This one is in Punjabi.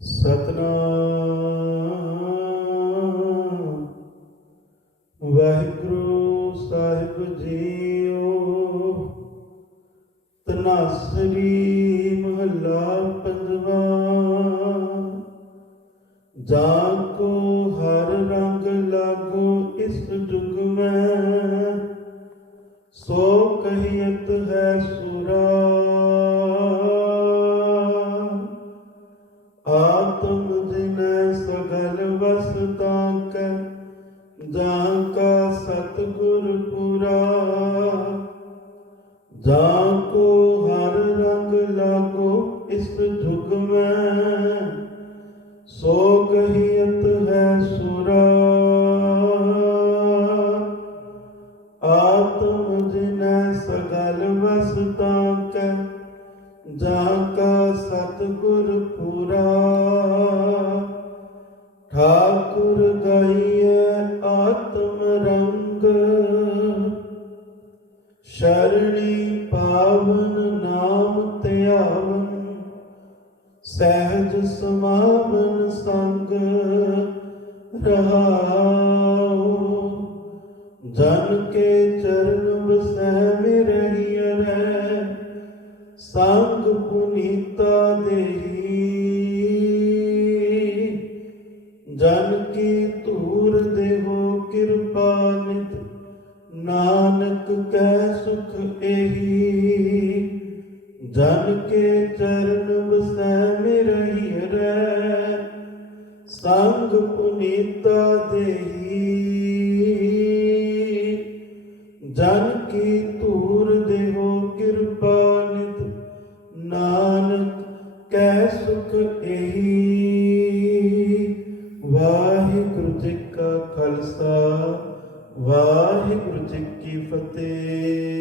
ਸਤਨਾਮ। ਵਾਹਿਗੁਰੂ ਸਾਹਿਬ ਜੀਓ, ਤਨਾਸਰੀ ਮਹੱਲਾ ਪੰਜਵਾ। ਜਾਂ ਕੋ ਹਰ ਰੰਗ ਲਾਗੋ ਇਸ ਜੁਗ ਮੈਂ, ਸੋ ਕਹੀਤ ਹੈ ਸੁਰਾ। ਸਗਲ ਵਸਤਾ ਕੈ, ਜਾਂ ਕਾ ਸਤਿਗੁਰ ਪੁਰਾ। ਜਾਂ ਕੋ ਹਰ ਰੰਗ ਲਾਗੋ, ਇਸ ਜੁਗ ਮੈਂ, ਸੋ ਕਹੀਤ ਹੈ ਸੁਰਾ। ਆਤਮ ਜਿਨੈ ਸਗਲ ਵਸਤਾ ਕੈ, ਜਾਂ ਕਾ ਸਤਿਗੁਰ ਪੁਰਾ। ਆਤਮ ਰੰਗ। ਸ਼ਰਣੀ ਪਾਵਨ ਨਾਮ ਧਿਆਵਨ, ਸਹਿਜ ਸਮਾਵਨ ਸੰਗ ਰਹਾਉ। ਜਨ ਕੇ ਚਰਨ ਬਸੈ ਮਿਰਹੀ ਰਹਿ, ਸੰਗ ਪੁਨੀਤਾ ਦੇਹੀ। ਜਨ ਕੀ ਧੂਰ ਦੇਹੋ ਨਾਨਕ ਕੈ ਸੁਖ ਇਹੀ, ਜਨ ਕੇ ਚਰਨ ਬਸੈ ਮਿਰਹੀ ਰਹਿ, ਸੰਗ ਪੁਨੀਤਾ ਦੇਹੀ। ਜਨ ਕੀ ਧੂਰ ਦੇਹੋ ਕਿਰਪਾ ਨਿਤ, ਨਾਨਕ ਕੈ ਸੁਖ ਏਹੀ ਵਾਹਿਗੁਰੂ ਜੀ ਕਾ ਖਾਲਸਾ। ਵਾਹਿਗੁਰੂ ਜੀ ਕੀ ਫਤਿਹ।